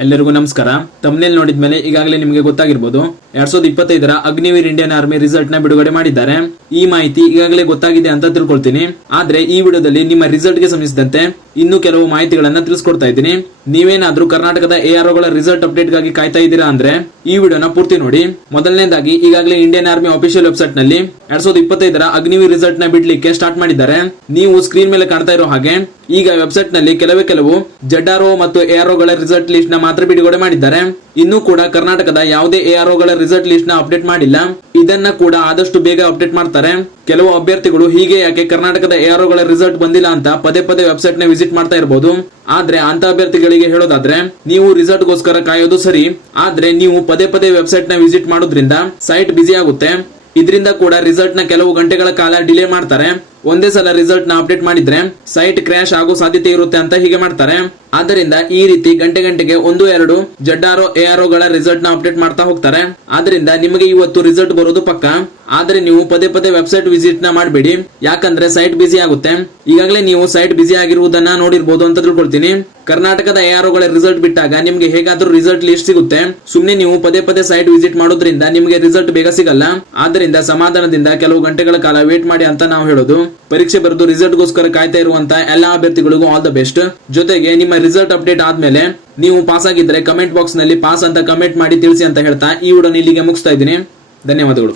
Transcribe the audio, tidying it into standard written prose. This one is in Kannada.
ಎಲ್ಲರಿಗೂ ನಮಸ್ಕಾರ. ತಮ್ನೇಲ್ ನೋಡಿದ್ಮೇಲೆ ಈಗಾಗಲೇ ನಿಮಗೆ ಗೊತ್ತಾಗಿರ್ಬೋದು 2025ರ ಅಗ್ನಿವೀರ್ ಇಂಡಿಯನ್ ಆರ್ಮಿ ರಿಸಲ್ಟ್ ನ ಬಿಡುಗಡೆ ಮಾಡಿದ್ದಾರೆ. ಈ ಮಾಹಿತಿ ಈಗಾಗಲೇ ಗೊತ್ತಾಗಿದೆ ಅಂತ ತಿಳ್ಕೊಳ್ತೀನಿ. ಆದ್ರೆ ಈ ವಿಡಿಯೋದಲ್ಲಿ ನಿಮ್ಮ ರಿಸಲ್ಟ್ ಗೆ ಸಂಬಂಧಿಸಿದಂತೆ ಇನ್ನೂ ಕೆಲವು ಮಾಹಿತಿಗಳನ್ನ ತಿಳಿಸ್ಕೊಡ್ತಾ ಇದ್ದೀನಿ. ನೀವೇನಾದ್ರೂ ಕರ್ನಾಟಕದ ಎಆರ್ಒಗಳ ರಿಸಲ್ಟ್ ಅಪ್ಡೇಟ್ ಗಾಗಿ ಕಾಯ್ತಾ ಇದ್ದೀರಾ ಅಂದ್ರೆ ಈ ವಿಡಿಯೋನ ಪೂರ್ತಿ ನೋಡಿ. ಮೊದಲನೇದಾಗಿ ಈಗಾಗಲೇ ಇಂಡಿಯನ್ ಆರ್ಮಿ ಅಫಿಷಿಯಲ್ ವೆಬ್ಸೈಟ್ ನಲ್ಲಿ 2025ರ ಅಗ್ನಿವೀರ್ ರಿಸಲ್ಟ್ ನ ಬಿಡ್ಲಿಕ್ಕೆ ಸ್ಟಾರ್ಟ್ ಮಾಡಿದ್ದಾರೆ. ನೀವು ಸ್ಕ್ರೀನ್ ಮೇಲೆ ಕಾಣ್ತಾ ಇರೋ ಹಾಗೆ ಈಗ ವೆಬ್ಸೈಟ್ ನಲ್ಲಿ ಕೆಲವು ZRO ಮತ್ತು AROಗಳ ರಿಸಲ್ಟ್ ಲಿಸ್ಟ್ ನ ಮಾತ್ರ ಬಿಡುಗಡೆ ಮಾಡಿದ್ದಾರೆ. ಇನ್ನೂ ಕೂಡ ಕರ್ನಾಟಕದ ಯಾವುದೇ AROಗಳ ರಿಸಲ್ಟ್ ಲಿಸ್ಟ್ ನ ಅಪ್ಡೇಟ್ ಮಾಡಿಲ್ಲ. ಇದನ್ನ ಕೂಡ ಆದಷ್ಟು ಬೇಗ ಅಪ್ಡೇಟ್ ಮಾಡ್ತಾರೆ. ಕೆಲವು ಅಭ್ಯರ್ಥಿಗಳು ಹೀಗೆ ಯಾಕೆ ಕರ್ನಾಟಕದ AROಗಳ ರಿಸಲ್ಟ್ ಬಂದಿಲ್ಲ ಅಂತ ಪದೇ ವೆಬ್ಸೈಟ್ ನ ವಿಸಿಟ್ ಮಾಡ್ತಾ ಇರಬಹುದು. ಆದ್ರೆ ಅಂತ ಅಭ್ಯರ್ಥಿಗಳಿಗೆ ಹೇಳೋದಾದ್ರೆ ನೀವು ರಿಸಲ್ಟ್ ಗೋಸ್ಕರ ಕಾಯೋದು ಸರಿ, ಆದ್ರೆ ನೀವು ಪದೇ ವೆಬ್ಸೈಟ್ ನ ವಿಸಿಟ್ ಮಾಡೋದ್ರಿಂದ ಸೈಟ್ ಬಿಸಿ ಆಗುತ್ತೆ. ಇದರಿಂದ ಕೂಡ ರಿಸಲ್ಟ್ ನ ಕೆಲವು ಗಂಟೆಗಳ ಕಾಲ ಡಿಲೇ ಮಾಡ್ತಾರೆ. ಒಂದೇ ಸಲ ರಿಸಲ್ಟ್ ನ ಅಪ್ಡೇಟ್ ಮಾಡಿದ್ರೆ ಸೈಟ್ ಕ್ರ್ಯಾಶ್ ಆಗೋ ಸಾಧ್ಯತೆ ಇರುತ್ತೆ ಅಂತ ಹೀಗೆ ಮಾಡ್ತಾರೆ. ಆದ್ದರಿಂದ ಈ ರೀತಿ ಗಂಟೆಗೆ 1-2 ZRO AROಗಳ ರಿಸಲ್ಟ್ ನ ಅಪ್ಡೇಟ್ ಮಾಡ್ತಾ ಹೋಗ್ತಾರೆ. ಆದ್ರಿಂದ ನಿಮಗೆ ಇವತ್ತು ರಿಸಲ್ಟ್ ಬರೋದು ಪಕ್ಕ. ಆದ್ರೆ ನೀವು ಪದೇ ವೆಬ್ಸೈಟ್ ವಿಸಿಟ್ ನ ಮಾಡಬೇಡಿ, ಯಾಕಂದ್ರೆ ಸೈಟ್ ಬಿಸಿ ಆಗುತ್ತೆ. ಈಗಾಗಲೇ ನೀವು ಸೈಟ್ ಬಿಸಿ ಆಗಿರುವುದನ್ನ ನೋಡಿರ್ಬೋದು ಅಂತ ತಿಳ್ಕೊಳ್ತೀನಿ. ಕರ್ನಾಟಕದ AROಗಳ ರಿಸಲ್ಟ್ ಬಿಟ್ಟಾಗ ನಿಮ್ಗೆ ಹೇಗಾದ್ರೂ ರಿಸಲ್ಟ್ ಲಿಸ್ಟ್ ಸಿಗುತ್ತೆ. ಸುಮ್ನೆ ನೀವು ಪದೇ ಸೈಟ್ ವಿಸಿಟ್ ಮಾಡೋದ್ರಿಂದ ನಿಮಗೆ ರಿಸಲ್ಟ್ ಬೇಗ ಸಿಗಲ್ಲ. ಆದ್ರಿಂದ ಸಮಾಧಾನದಿಂದ ಕೆಲವು ಗಂಟೆಗಳ ಕಾಲ ವೇಟ್ ಮಾಡಿ ಅಂತ ನಾವು ಹೇಳೋದು. ಪರೀಕ್ಷೆ ಬರೆದು ರಿಸಲ್ಟ್ ಗೋಸ್ಕರ ಕಾಯ್ತಾ ಇರುವಂತ ಎಲ್ಲಾ ಅಭ್ಯರ್ಥಿಗಳಿಗೂ ಆಲ್ ದ ಬೆಸ್ಟ್. ಜೊತೆಗೆ ನಿಮ್ಮ ರಿಸಲ್ಟ್ ಅಪ್ಡೇಟ್ ಆದ್ಮೇಲೆ ನೀವು ಪಾಸ್ ಆಗಿದ್ರೆ ಕಮೆಂಟ್ ಬಾಕ್ಸ್ ನಲ್ಲಿ ಪಾಸ್ ಅಂತ ಕಮೆಂಟ್ ಮಾಡಿ ತಿಳಿಸಿ ಅಂತ ಹೇಳ್ತಾ ಈ ವಿಡಿಯೋನ ಇಲ್ಲಿಗೆ ಮುಗಿಸ್ತಾ ಇದ್ದೀನಿ. ಧನ್ಯವಾದಗಳು.